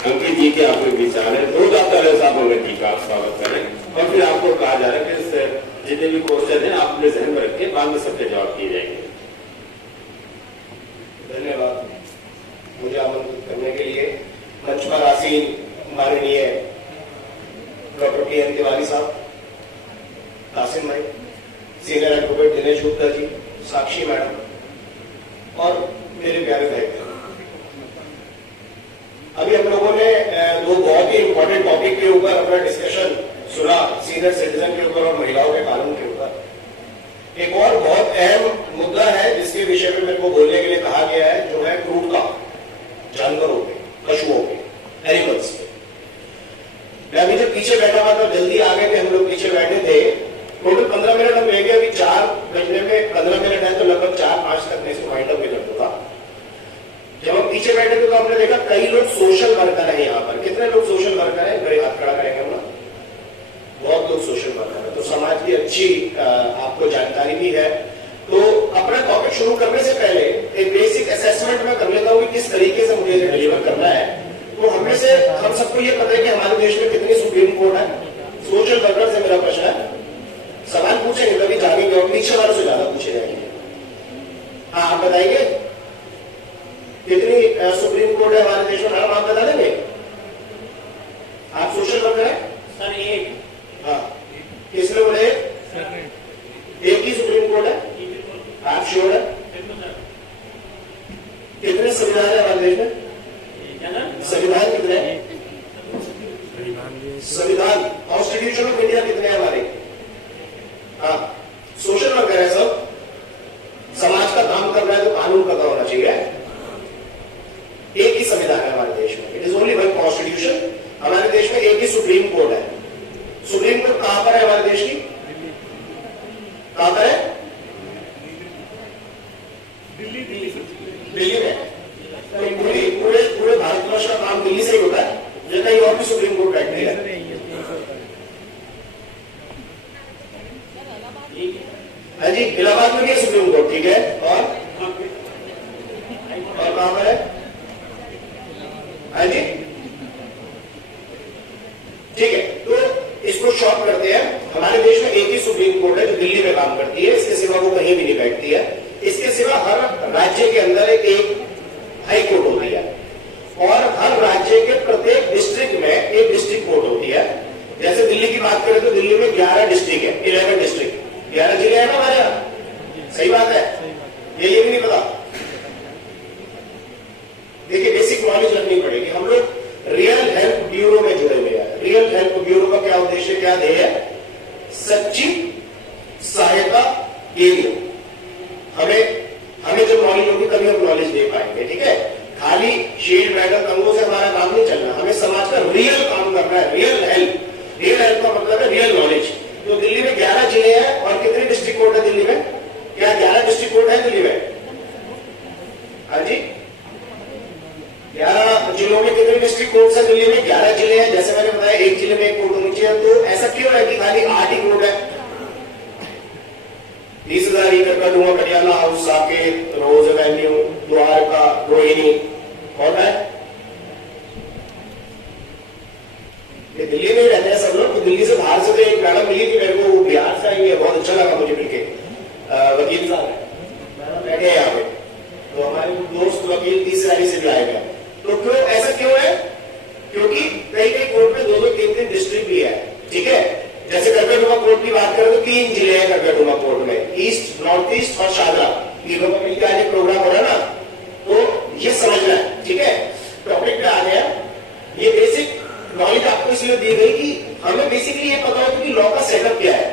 अंकित जी के आपके विचार है, 2 डॉक्टर साहब होंगे का स्वागत करें और फिर आपको कहा जा रहा है कि जितने भी क्वेश्चन है आप अपने जहन में रख के बाद में सबके जवाब दिए जाएंगे। धन्यवाद मुझे आमंत्रित करने के लिए। मंच पर आसीन माननीय डॉक्टर PN तिवारी साहब, कासिम भाई, सीनियर एडवोकेट दिनेश गुप्ता जी, साक्षी मैडम और मेरे प्यारे भाई, अभी हम लोगों ने 2 बहुत ही इंपॉर्टेंट टॉपिक के ऊपर अपना डिस्कशन सुना, सीनियर सिटीजन के ऊपर और महिलाओं के कानून के ऊपर। एक और बहुत अहम मुद्दा है जिसके विषय में मेरे को बोलने के लिए कहा गया है, जो है क्रूरता जानवरों पे, पशुओं पे, एनिमल्स पे। मैं अभी जब पीछे बैठा हुआ था, जल्दी आ गए थे हम लोग, पीछे बैठे थे, टोटल 15 मिनट हम ले गए। अभी 4 बजने में 15 मिनट है तो लगभग 4-5 तक मैं इसको वाइंड अप भी कर दूंगा। जब हम पीछे बैठे थे तो हमने देखा कई लोग सोशल वर्कर है यहाँ पर। कितने लोग सोशल वर्कर है? मेरे हाथ खड़ा करेंगे हम लोग। बहुत लोग सोशल वर्कर है, तो समाज की अच्छी आपको जानकारी भी है। तो अपना टॉपिक शुरू करने से पहले एक बेसिक असेसमेंट में कर लेता हूँ कि किस तरीके से मुझे डिलीवर करना है। तो हमें से हम सबको ये पता है कि हमारे देश में कितनी सुप्रीम कोर्ट है। सोशल वर्कर से मेरा प्रश्न है, सवाल पूछेंगे तभी जानेंगे और पीछे वालों से ज्यादा पूछे जाएंगे। हाँ, आप बताइए कितनी सुप्रीम कोर्ट है हमारे देश में? नाम आप बता देंगे? आप सोशल वर्कर है सर? एक। हाँ, किसने बोले? एक ही सुप्रीम कोर्ट है? आप श्योर है? कितने संविधान है हमारे देश में? संविधान कितने हैं? संविधान, कॉन्स्टिट्यूशन ऑफ इंडिया कितने हैं हमारे? हाँ, सोशल वर्कर है सब। समाज का काम करना है तो कानून पता होना चाहिए। एक ही संविधान है हमारे देश में, it is only one constitution. हमारे देश में एक ही सुप्रीम कोर्ट है। सुप्रीम कोर्ट कहां पर है हमारे देश की? कहां पर है? दिल्ली में। पूरे भारतवर्ष का काम दिल्ली से ही होता है, जो कहीं और भी सुप्रीम कोर्ट बैठती है। हाँ जी, इलाहाबाद में भी है सुप्रीम कोर्ट, ठीक है। और कहां पर है? हाँ जी, ठीक है। तो इसको शॉर्ट करते हैं। हमारे देश में एक ही सुप्रीम कोर्ट है जो दिल्ली में काम करती है, इसके सिवा वो कहीं भी नहीं बैठती है। इसके सिवा हर राज्य के अंदर एक हाई कोर्ट होती है और हर राज्य के प्रत्येक डिस्ट्रिक्ट में एक डिस्ट्रिक्ट कोर्ट होती है। जैसे दिल्ली की बात करें तो दिल्ली में 11 डिस्ट्रिक्ट है, 11 डिस्ट्रिक्ट, 11 जिले हैं ना हमारे यहाँ। सही बात है, ये भी नहीं पता। देखिए, बेसिक नॉलेज रखनी पड़ेगी। हम लोग रियल हेल्प ब्यूरो में जुड़े हुए हैं। रियल हेल्प ब्यूरो का क्या उद्देश्य, क्या ध्येय है? सच्ची सहायता केंद्र। हमें जब नॉलेज होगी तभी हम नॉलेज दे पाएंगे, ठीक है। खाली शील्ड मेडल तंगों से हमारा काम नहीं चलना, हमें समाज का रियल काम करना है। रियल हेल्प का मतलब है रियल नॉलेज। तो दिल्ली में 11 जिले हैं और कितने डिस्ट्रिक्ट कोर्ट है दिल्ली में? क्या 11 डिस्ट्रिक्ट कोर्ट है दिल्ली में? हाँ जी, 11 जिलों में कितने डिस्ट्रिक्ट कोर्ट है दिल्ली में? 11 जिले हैं। जैसे मैंने बताया, एक जिले में एक कोर्ट होनी चाहिए। तो ऐसा क्यों है कि खाली 8 ही कोर्ट है? 30,000 एकड़ का डूंगा, पटियाला हाउस, साकेत, रोज एवेन्यू, द्वारका, रोहिणी और है ये दिल्ली में ही रहते हैं सब लोग। तो दिल्ली से बाहर से तो एक मैडम मिली थी मेरे को, वो बिहार से आई है, बहुत अच्छा लगा मुझे मिलके। वकील साहब मैडम बैठे हैं यहाँ पे, तो हमारे दोस्त वकील 30 राज्य से भी आएगा। तो क्यों ऐसा क्यों है? क्योंकि कई कोर्ट में 2-2, 3-3 डिस्ट्रिक्ट भी है, ठीक है। जैसे करगेटुमा कोर्ट की बात करें तो 3 जिले हैं करगेटुमा कोर्ट में, ईस्ट, नॉर्थ ईस्ट और शादरा। तीनों का मिलकर आज एक प्रोग्राम हो रहा है ना, तो ये समझना है, ठीक है। टॉपिक पे आ गया। ये बेसिक नॉलेज आपको इसलिए दी गई कि हमें बेसिकली ये पता हो कि लॉ का सेटअप क्या है।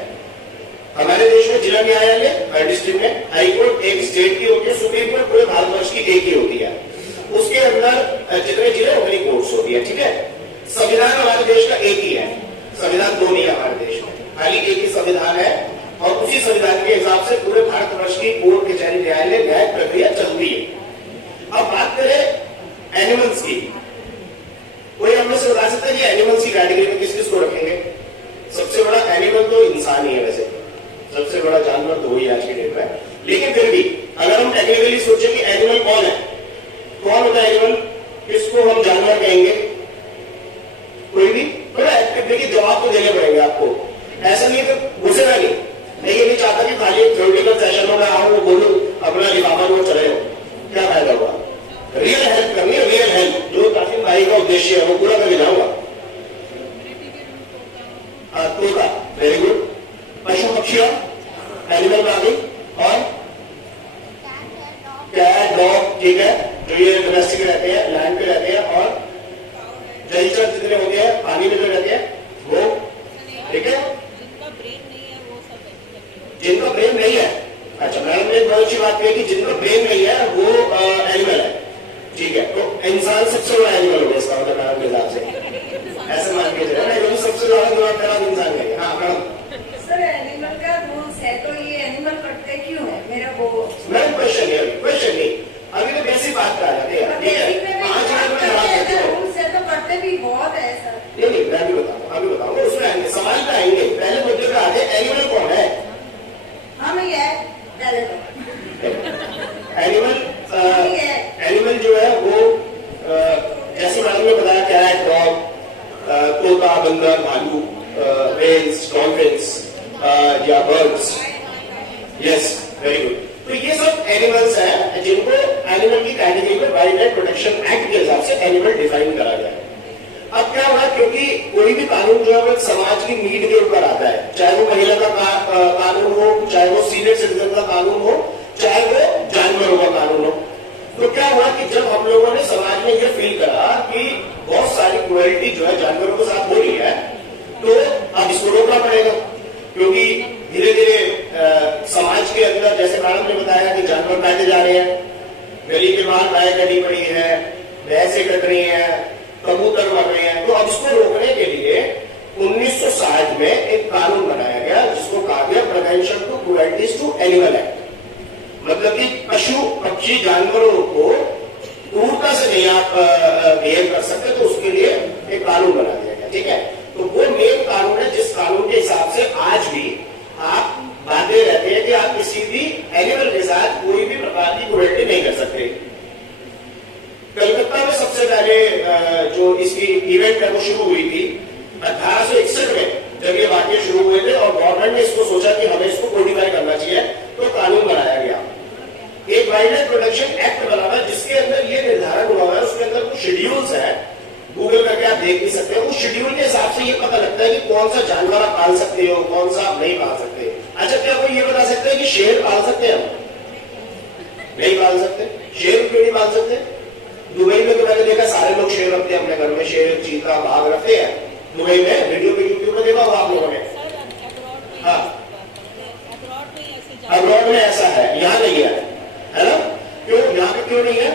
हमारे देश में जिला न्यायालय हर डिस्ट्रिक्ट में, हाई कोर्ट एक स्टेट की होती है, सुप्रीम कोर्ट पूरे भारतवर्ष की एक ही होती है। उसके अंदर जितने जिले उतनी कोर्ट्स होती है, ठीक है। संविधान हमारे देश का एक ही है, संविधान 2 नहीं है हमारे देश में, खाली एक ही संविधान है। और उसी संविधान के हिसाब से पूरे भारतवर्ष की कोर्ट, कचहरी, न्यायालय, न्याय प्रक्रिया चलती है। अब बात करें एनिमल्स की। कोई हम लोग से बता सकता है कि एनिमल्स की कैटेगरी में किस किस को रखेंगे? सबसे बड़ा एनिमल तो इंसान ही है, वैसे सबसे बड़ा जानवर तो वही आज की डेट में। लेकिन फिर भी अगर हम टेक्निकली सोचे कि एनिमल कौन है, कौन होता है एनिमल, किसको हम जानवर कहेंगे? निश्चय है वो पूरा करके जाऊंगा। तोता, वेरी गुड। पशु पक्षी एनिमल में आ गई। और कैट डॉग, ठीक है, जो ये डोमेस्टिक रहते हैं, लैंड पे रहते हैं। और जलचर जितने होते हैं पानी में जो रहते हैं वो, ठीक है। जिनका ब्रेन नहीं है, अच्छा मैडम ने बहुत अच्छी बात कही कि जिनका ब्रेन नहीं है वो एनिमल है, ठीक है। तो इंसान सबसे बड़ा एनिमल होगा इसका मतलब मैडम के हिसाब से, ऐसे मान के चले ना, सबसे ज्यादा दिमाग खराब इंसान नहीं है। हाँ मैडम। सर एनिमल का रूल्स है तो ये एनिमल कटते क्यों है? मेरा वो मैडम क्वेश्चन नहीं, अभी तो कैसी बात कर रहे हैं, ठीक है। 5 मिनट में जवाब देते हो। रूल्स है तो करते भी बहुत है सर। नहीं मैं अभी बताऊंगा उसमें आएंगे, सवाल पे आएंगे। पहले मुद्दे पे आगे, एनिमल कौन है? हम ये है पहले एनिमल जो है वो जैसे मैडम ने बताया, कैट डॉग, तोता, बंदर, भालू, व्हेल्स, डॉल्फिन्स या बर्ड्स। Yes, very good. तो ये सब एनिमल्स हैं जिनको एनिमल की कैटेगरी में वाइल्ड लाइफ प्रोटेक्शन एक्ट के हिसाब से एनिमल डिफाइन करा गया है। अब क्या हुआ, क्योंकि कोई भी कानून जो है वो समाज की नीड के ऊपर आता है, चाहे वो महिला का कानून हो, चाहे वो सीनियर सिटीजन का कानून हो, चाहे वो जानवरों का कानून हो। तो क्या हुआ कि जब हम लोगों ने समाज में ये फील करा कि बहुत सारी क्रुएल्टी जो है जानवरों के साथ हो रही है, तो अब इसको रोकना पड़ेगा। क्योंकि धीरे धीरे समाज के अंदर, जैसे मैडम ने बताया कि जानवर काटे जा रहे हैं, गली के बाहर गाय कटी पड़ी है, भैंसें कट रही है, कबूतर मर रहे हैं। तो अब इसको रोकने के लिए 1960 में एक कानून बनाया गया जिसको कहा गया prevention to cruelties to animal act. मतलब कि पशु पक्षी जानवरों को क्रूरता से नहीं आप बिहेव कर सकते, तो उसके लिए एक कानून बना दिया गया, ठीक है। तो वो मेन कानून है जिस कानून के हिसाब से आज भी आप बांधे रहते हैं कि आप किसी भी एनिमल के साथ कोई भी प्रकार की क्रुएल्टी नहीं कर सकते। कलकत्ता में सबसे पहले जो इसकी इवेंट है वो शुरू हुई थी 1861 में, जब ये वाक्य शुरू हुए थे और गवर्नमेंट ने इसको सोचा कि हमें इसको कोडिफाई करना चाहिए, तो कानून बनाया गया। एक वाइल्ड लाइफ प्रोटेक्शन एक्ट बना हुआ जिसके अंदर ये निर्धारण हुआ है, उसके अंदर कुछ शेड्यूल्स है, गूगल करके आप देख भी सकते हो। उस शेड्यूल के हिसाब से ये पता लगता है कि कौन सा जानवर आप पाल सकते हो, कौन सा आप नहीं पाल सकते। अच्छा, क्या कोई ये बता सकते हैं कि शेर पाल सकते हैं हम? नहीं पाल सकते। शेर क्यों नहीं पाल सकते? दुबई में तो मैंने देखा सारे लोग शेर रखते हैं अपने घर में, शेर, चीता, बाघ रखते हैं दुबई में। वीडियो पे यूट्यूब में देखा होगा आप लोगों ने। हाँ, अब्रॉड में ऐसा है, यहाँ नहीं है ना? क्यों यहाँ पे क्यों नहीं है?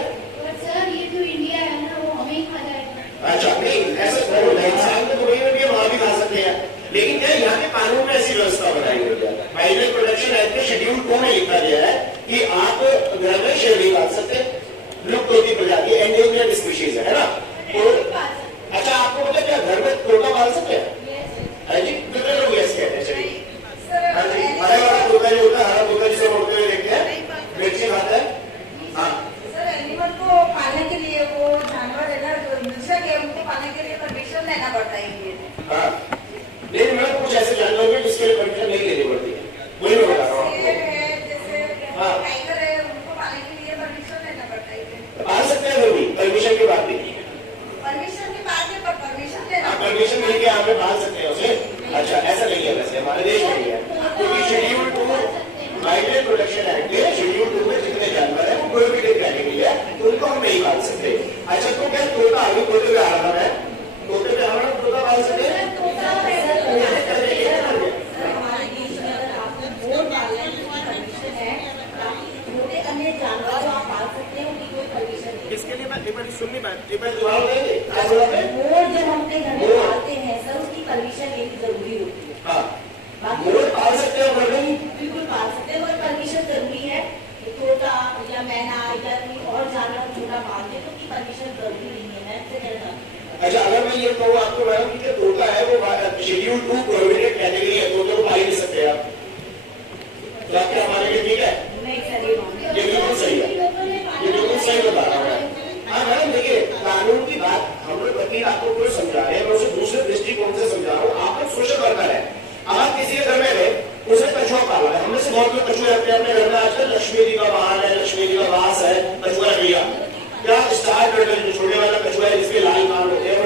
सर ये जो इंडिया है ना वो हमें ही खा जाएगा। अच्छा, नहीं ऐसे इंसान तो दुबई में भी वहां भी खा सकते हैं, लेकिन क्या यहाँ के कानून में ऐसी व्यवस्था बनाई गई है। वाइल्ड लाइफ प्रोटेक्शन एक्ट के शेड्यूल 2 में लिखा गया है कि आप घर में शेर नहीं पाल सकते, लुप्त होती प्रजाति, एंडेंजर्ड स्पीशीज है ना। तो अच्छा, आपको पता क्या घर में तोता पाल सकते हैं? जी, कितने लोग यस कहते हैं? चलिए, हाँ जी, हरा वाला तोता जो होता है, हरा तोता जिसे उड़ते हुए देखते हैं, मिर्ची खाता है। हाँ सर, एनिमल को पालने के लिए वो जानवर है ना जो हिंसक है, उनको पालने के लिए परमिशन लेना पड़ता है इंडिया। हाँ, लेकिन मैडम कुछ ऐसे जानवर हैं जिसके लिए परमिशन नहीं लेनी पड़ती है, वही मैं बता रहा हूँ आपको। जैसे टाइगर है, उनको पालने के लिए परमिशन लेना पड़ता है। पाल सकते हैं फिर भी परमिशन के बाद भी। परमिशन के बाद में परमिशन लेना। परमिशन मिल के आप पाल सकते हैं उसे। अच्छा, ऐसा नहीं है वैसे हमारे देश में है, क्योंकि schedule 2 wild life protection act के शेड्यूल 2 में जितने जानवर है वो प्रोहिबिटेड कैटेगरी है, तो उनको हम नहीं पाल सकते। अच्छा, तो क्या तोता अभी तोते पे आराम है? तोते पे हमारा तोता पाल सकते हैं? अन्य जानवर आप पाल सकते हैं, उनकी कोई परमिशन नहीं। इसके लिए मैं एक बार सुननी बात, एक बार जवाब देंगे। क्या जवाब है? मोर जब हम अपने घर में पालते हैं सर, उसकी परमिशन लेनी जरूरी होती है। हाँ, मोर पाल सकते हैं घर में? बिल्कुल पाल सकते हैं, और परमिशन जरूरी है। तोता या मैना या कोई और जानवर छोटा पालते हैं तो उसकी परमिशन जरूरी नहीं है। मैं इससे कहना। अच्छा, अगर मैं ये कहूँ आपको मैडम कि तोता है वो शेड्यूल 2 प्रोहिबिटेड कैटेगरी है, तोते को पाल ही नहीं सकते आप, तो आप क्या हमारे लिए ठीक है? नहीं सर, ये बिल्कुल सही है, ये बिल्कुल सही बता रहा हूँ मैं। हाँ मैडम, देखिए कानून की बात हम लोग वकील आपको क्यों समझा रहे हैं, मैं उसे दूसरे दृष्टिकोण से समझा रहा हूँ। आप लोग सोशल वर्कर है, आप किसी के घर में गए, उसने कछुआ पाला है, हमने से बहुत लोग कछुए रखते हैं अपने घर में। आजकल लक्ष्मी जी का वाहन है, लक्ष्मी जी का वास है, कछुआ रख लिया। क्या स्टार टर्टल जो छोटे वाला कछुआ है जिसके लाल कान होते हैं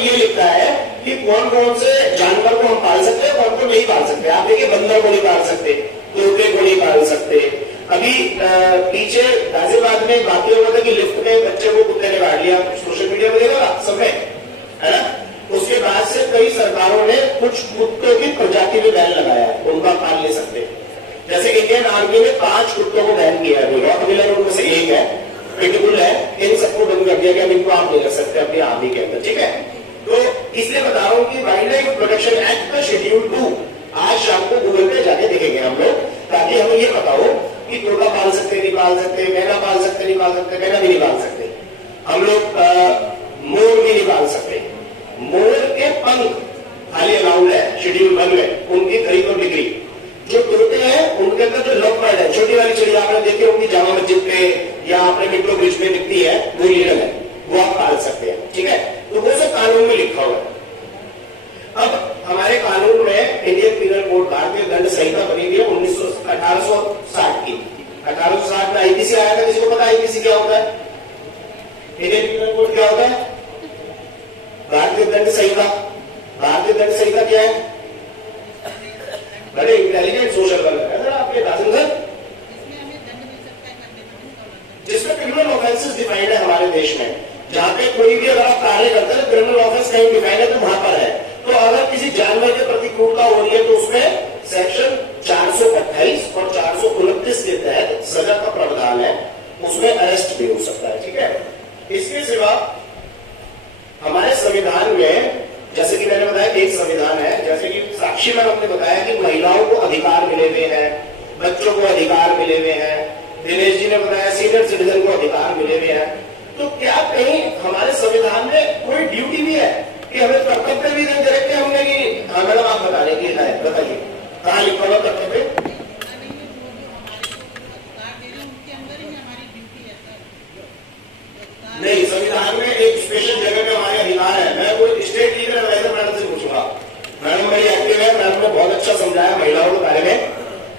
ये लिखा है कि कौन कौन से जानवर को हम पाल सकते हैं, कौन को नहीं पाल सकते। आप देखिए, बंदर को नहीं पाल सकते, तोते को नहीं पाल सकते। अभी पीछे गाजियाबाद में बाकी हुआ था कि लिफ्ट में बच्चे को कुत्ते ने काट लिया, सोशल मीडिया में देखा सब में, है ना। उसके बाद से कई सरकारों ने कुछ कुत्तों की प्रजाति में बैन लगाया है, उनका पाल ले सकते। जैसे इंडियन आर्मी ने 5 कुत्तों को बैन किया है, रॉटविलर उनमें से एक है, पिटबुल है, इन सबको बंद कर दिया कि अब इनको आप नहीं कर सकते अपनी आर्मी के अंदर, ठीक है। तो इसलिए बता रहा हूं कि वाइल्ड लाइफ प्रोटेक्शन एक्ट का शेड्यूल 2 आज शाम को गूगल पे जाके देखेंगे हम लोग, ताकि हमें ये पता हो कि तोता पाल सकते नहीं पाल सकते, मैना पाल सकते नहीं पाल सकते, मैना भी नहीं पाल सकते हम लोग, मोर भी नहीं पाल सकते। मोर के पंख खाली अलाउड है शेड्यूल 1 में, उनकी खरीद और बिक्री। जो तोते हैं उनके अंदर जो लव बर्ड है, छोटी वाली चिड़िया आपने देखी होगी जामा मस्जिद पे या अपने मेट्रो ब्रिज पे दिखती है, वो लीगल है, वो आप पाल सकते हैं, ठीक है। तो वो सब कानून में लिखा हुआ है। अब हमारे कानून में इंडियन पीनल कोड भारतीय दंड संहिता बनी हुई है 1860 की। 1860 में आईपीसी आया था, किसी को पता आईपीसी क्या होता है? इंडियन पीनल कोड क्या होता है? भारतीय दंड संहिता। भारतीय दंड संहिता क्या है? बड़े इंटेलिजेंट सोशल वर्कर है आपके राजन सर, जिसमें क्रिमिनल ऑफेंसेस डिफाइंड है हमारे देश में। जहां पे कोई भी अगर आप कार्य करते हैं क्रिमिनल ऑफेंस कहीं डिफाइंड है तो वहां पर है। तो अगर किसी जानवर के प्रति क्रूरता हो रही है तो उसमें सेक्शन 428 और 429 के तहत सजा का प्रावधान है, उसमें अरेस्ट भी हो सकता है, ठीक है। इसके सिवा हमारे संविधान में, जैसे कि मैंने बताया, एक संविधान है, जैसे कि साक्षी मैम ने बताया कि महिलाओं को अधिकार मिले हुए हैं, बच्चों को अधिकार मिले हुए हैं, दिनेश जी ने बताया सीनियर सिटीजन को अधिकार मिले हुए हैं। तो क्या कहीं हमारे संविधान में कोई ड्यूटी भी है कि हमें कर्तव्य भी दे रखे हमने कि हाँ मैडम आप बता रहे कि है, बताइए कहाँ लिखा हुआ कर्तव्य? नहीं, संविधान में एक स्पेशल जगह पे हमारे अधिकार है। मैं कोई स्टेट लीगल एडवाइजर मैडम से पूछूंगा, मैडम मेरी एक्टिव है, मैडम ने बहुत अच्छा समझाया महिलाओं के बारे में।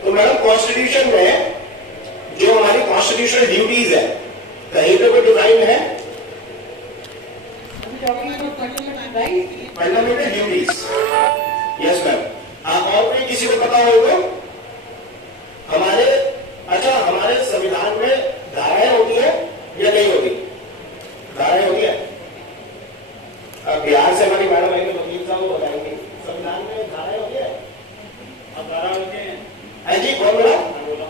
तो मैडम कॉन्स्टिट्यूशन में जो हमारी कॉन्स्टिट्यूशनल ड्यूटीज है कहीं पे कोई डिफाइन है? Fundamental duties, yes ma'am. और कोई किसी को पता हो तो हमारे, अच्छा हमारे संविधान में धाराएं होती है या नहीं होती? धाराएं होती है। अब बिहार से हमारी मैडम आएंगे, वकील साहब को बताएंगे संविधान में धाराएं होती है। अब धारा होती है जी, कौन बोला?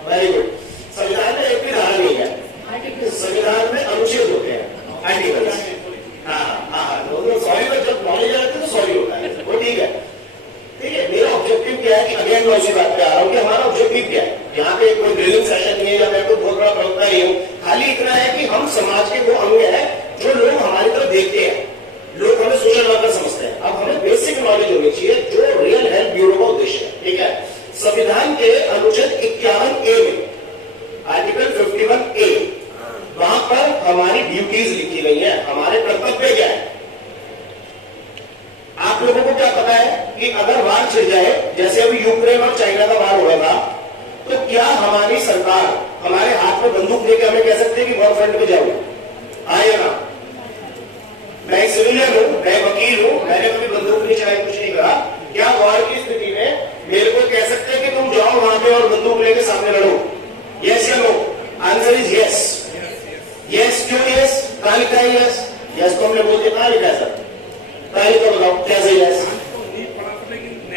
Very good. संविधान में एक भी धारा नहीं है, संविधान में अनुच्छेद होते हैं, आर्टिकल्स। सॉरी, जब नॉलेज आती है तो सॉरी होता है, वो ठीक है, ठीक है। मेरा ऑब्जेक्टिव क्या है कि अगेन मैं उसी बात पे आ रहा हूँ कि हमारा ऑब्जेक्टिव क्या है। यहाँ पे कोई ड्रिलिंग सेशन नहीं है या मैं कोई बहुत बड़ा प्रवक्ता नहीं हूँ, खाली इतना है कि हम समाज के वो अंग है जो लोग हमारी तरफ देखते हैं, लोग हमें सोशल वर्कर समझते हैं। अब हमें बेसिक नॉलेज होनी चाहिए जो रियल हेल्थ ब्यूरो का उद्देश्य है, ठीक है। संविधान के अनुच्छेद 51A में आर्टिकल 51A, वहां पर हमारी ड्यूटीज लिखी गई है, हमारे कर्तव्य क्या है। आप लोगों को क्या पता है कि अगर वार छिड़ जाए, जैसे अभी यूक्रेन और चाइना का वार हो रहा था, तो क्या हमारी सरकार हमारे हाथ में बंदूक लेकर हमें कह सकते हैं कि वॉर फ्रंट पे जाओ? आए ना, मैं सिविलियन हूं, मैं वकील हूं, मैंने कभी बंदूक नहीं चलाई, कुछ नहीं करा। क्या वॉर की स्थिति में मेरे को कह सकते हैं कि तुम जाओ वहां पे और बंदूक लेके सामने लड़ो? यस या no? Answer is yes. Yes, क्यों यस? कहां लिखा है यस? यस तो हमने बोल दिया, कहां लिखा है सर? कहां लिखा बताओ, कैसे यस?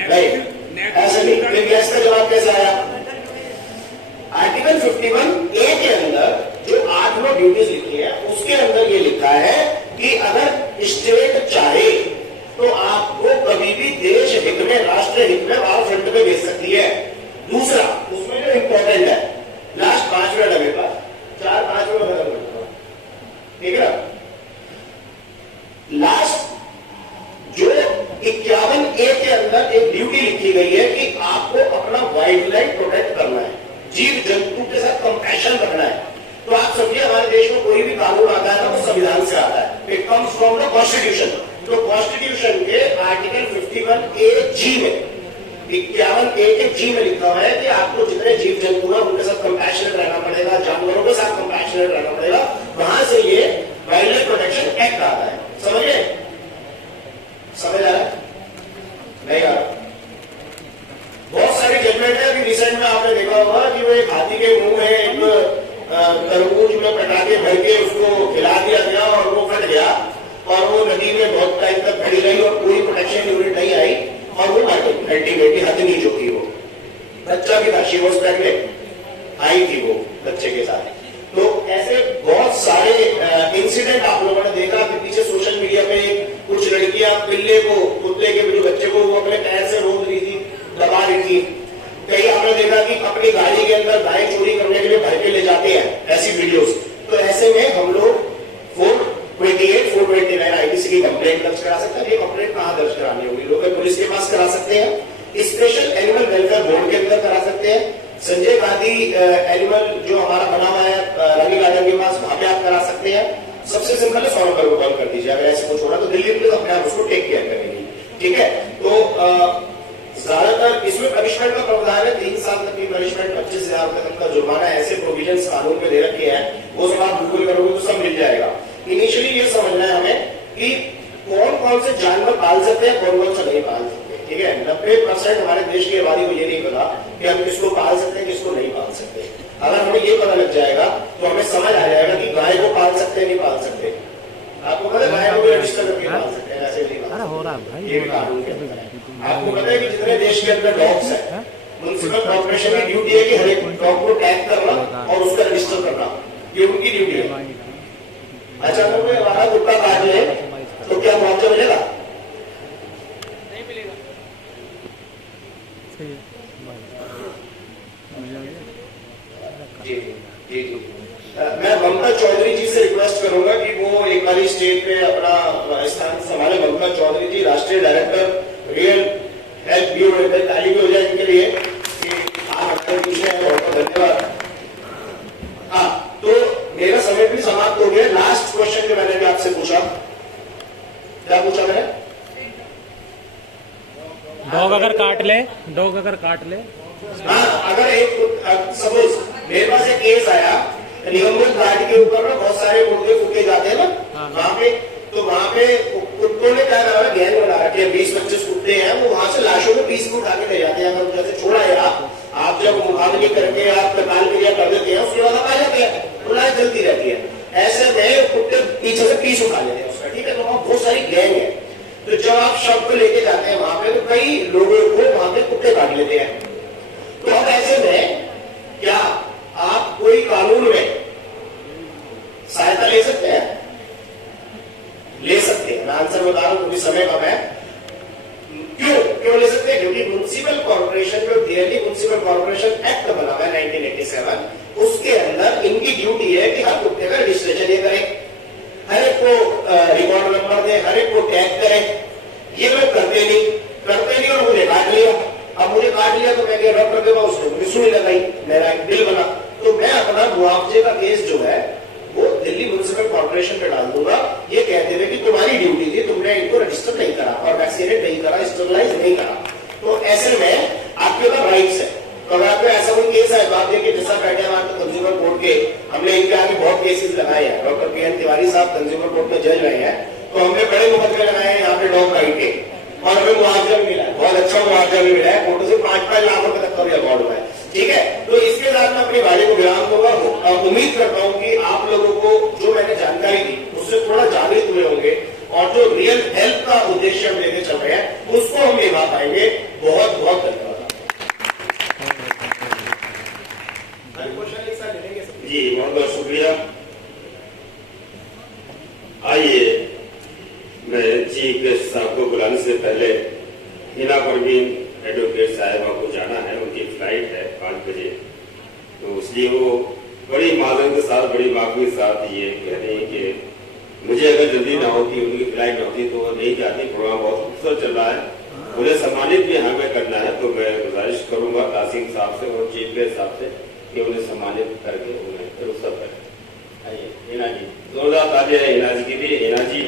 नहीं, ऐसे नहीं। फिर यस का जवाब कैसे आया? आर्टिकल 51A के अंदर जो 8 ड्यूटीज लिखी है उसके अंदर ये लिखा है कि अगर स्टेट चाहे तो आपको कभी भी देश हित में, राष्ट्र हित में वार फ्रंट पे भेज सकती है। दूसरा, उसमें जो इंपॉर्टेंट है, लास्ट 5 मिनट है मेरे पास, 4-5 मिनट खत्म करता, ठीक है। लास्ट जो 51A के अंदर एक ड्यूटी लिखी गई है कि आपको अपना वाइल्ड लाइफ प्रोटेक्ट करना है, जीव जंतु के साथ कंपैशन रखना है। तो आप समझिए हमारे देश में कोई भी कानून आता है ना वो संविधान से आता है, it comes from the constitution. तो कॉन्स्टिट्यूशन के आर्टिकल 51A(G) में, 51A के G में लिखा हुआ है कि आपको जितने जीव जंतु हैं उनके साथ कंपैशनेट रहना पड़ेगा, जानवरों के साथ कंपैशनेट रहना पड़ेगा। वहां से ये वाइल्ड लाइफ प्रोटेक्शन एक्ट आता है, समझिए। लड़कियां पिल्ले को, कुत्ते के जो बच्चे को वो अपने पैर से रोक रही थी, दबा रही थी। कई आपने देखा कि अपनी गाड़ी के अंदर गाय चोरी करने के लिए भर के ले जाते हैं, ऐसी वीडियोस। तो ऐसे में हम लोग 428, 429 आईपीसी की कंप्लेंट दर्ज करा सकते हैं। ये कंप्लेंट कहाँ दर्ज करानी होगी? लोकल पुलिस के पास करा सकते हैं, स्पेशल एनिमल वेलफेयर बोर्ड के अंदर करा सकते हैं, संजय गांधी एनिमल जो हमारा बना हुआ है रानी गार्डन के पास, वहां पे आप करा सकते हैं। सबसे सिंपल है 100 नंबर को कॉल कर दीजिए अगर ऐसे कुछ हो रहा तो दिल्ली पुलिस अपने आप उसको टेक केयर करेगी। ठीक है, तो ज्यादातर इसमें पनिशमेंट का प्रावधान है 3 साल तक की पनिशमेंट, 25,000 तक का जुर्माना, ऐसे प्रोविजन कानून में दे रखे हैं। वो सब आप गूगल करोगे तो सब मिल जाएगा। इनिशियली ये समझना है हमें कि कौन कौन से जानवर पाल सकते हैं, कौन कौन सा नहीं पाल सकते। ठीक है, 90% हमारे देश की आबादी को ये नहीं पता कि हम किसको पाल सकते हैं, किसको नहीं पाल सकते। अगर हमें ये पता लग जाएगा तो हमें समझ आ जाएगा कि गाय को पाल सकते हैं, नहीं पाल सकते। आपको पता है गाय को भी रजिस्टर करके पाल सकते हैं, ऐसे नहीं पाल सकते, ये भी कानून के अंदर है। आपको पता है कि जितने देश के अंदर डॉग्स है, म्युनिसिपल कॉर्पोरेशन की ड्यूटी है कि हर एक डॉग को टैग करना और उसका रजिस्टर करना, ये उनकी ड्यूटी है। अच्छा, तो कोई हमारा कुत्ता काट ले तो क्या मुआवजा मिलेगा? नहीं मिलेगा। जी जी जी। मैं ममता चौधरी जी से रिक्वेस्ट करूंगा कि वो एक बार स्टेट पे अपना स्थान संभाले। ममता चौधरी जी राष्ट्रीय डायरेक्टर रियल हेल्थ ब्यूरो, ताली भी हो जाए इनके लिए कि आप हमारे पूछे हैं, बहुत धन्यवाद। हाँ, तो मेरा समय भी समाप्त हो गया। लास्ट क्वेश्चन जो मैंने भी आपसे पूछा, क्या पूछा मैंने? डॉग अगर काट ले, डॉग अगर काट ले, हाँ, अगर एक सपोज मेरे पास एक केस आया, निगमबोध घाट के ऊपर ना बहुत सारे मुर्गे फूके जाते हैं ना वहां पे, तो वहां पे कुत्तों ने क्या करा, गैंग बना रखी है, 20-25 कुत्ते हैं, वो वहां से लाशों को पीस को उठा के ले जाते हैं। अगर जैसे छोड़ा है आप जब मुखाग्नि करके आप तत्काल क्रिया कर देते हैं, उसके बाद आप आ जाते हैं, तो लाश जलती रहती है। ऐसे में कुत्ते पीछे से पीस उठा लेते हैं उसका। ठीक है, तो वहां बहुत सारी गैंग है। तो जब आप शव को लेके जाते हैं वहां पे, तो कई लोगों को वहां पे कुत्ते काट लेते हैं। तो अब ऐसे में क्या आप कोई कानून में सहायता ले सकते हैं? ले सकते हैं। मैं आंसर बता रहा हूं क्योंकि समय कम है। क्यों ले सकते हैं? क्योंकि म्युनिसिपल कॉर्पोरेशन जो दिल्ली म्युनिसिपल कॉर्पोरेशन एक्ट बना हुआ है 1987, उसके अंदर इनकी ड्यूटी है कि हर कुत्ते का रजिस्ट्रेशन ये करें, हर एक को रिकॉर्ड नंबर दे, हर एक को टैग करें। ये लोग करते नहीं और मुझे काट लिया। अब मुझे काट लिया तो मैं क्या डॉक्टर के पास, उसने मुझे सुई लगाई, मेरा एक बिल बना, तो मैं अपना मुआवजे का केस जो है वो दिल्ली म्युनिसिपल कॉर्पोरेशन पे डाल दूंगा, ये कहते हुए कि तुम्हारी ड्यूटी थी, तुमने इनको रजिस्टर नहीं करा और वैक्सीनेट नहीं करा, स्टरलाइज नहीं करा। तो ऐसे में आपके पास राइट्स है। तो अगर आपको ऐसा कोई केस है तो आप देखिए, जैसा बैठे हैं आपको कंज्यूमर कोर्ट के, हमने इनके आगे बहुत केसेस लगाए हैं। डॉक्टर PN तिवारी साहब कंज्यूमर कोर्ट में जज रहे हैं, तो हमने बड़े मुकदमे लगाए हैं यहाँ पे डॉग राइट के, और हमें मुआवजा भी मिला है, बहुत अच्छा मुआवजा भी मिला है। फोटो से 5-5 लाख रुपए तक का भी अवार्ड हुआ है। ठीक है, तो इसके साथ मैं अपनी वाणी को विराम दूंगा। उम्मीद करता हूं कि आप लोगों को जो मैंने जानकारी दी उससे थोड़ा जागृत हुए होंगे, और जो रियल हेल्थ का उद्देश्य हम लेके चल रहे हैं उसको हम निभा पाएंगे। बहुत बहुत धन्यवाद। जी बहुत बहुत शुक्रिया। आइए, मैं चीफ गेस्ट साहब को बुलाने से पहले हिना परवीन एडवोकेट साहिबा को जाना है, उनकी फ्लाइट है 5 बजे, तो इसलिए वो बड़ी माजरत के साथ, बड़ी माफी के साथ ये कह रही है कि मुझे अगर जल्दी ना होती, उनकी फ्लाइट ना होती तो वो नहीं जाती। प्रोग्राम बहुत खूबसूरत चल रहा है, उन्हें सम्मानित भी हमें करना है, तो मैं गुजारिश करूंगा कासिम साहब से और चीफ गेस्ट साहब से कि उन्हें सम्मानित करके उन्हें रुखसत करें। आइए हिना जी, जोरदार तालियां हिना जी के लिए। हिना जी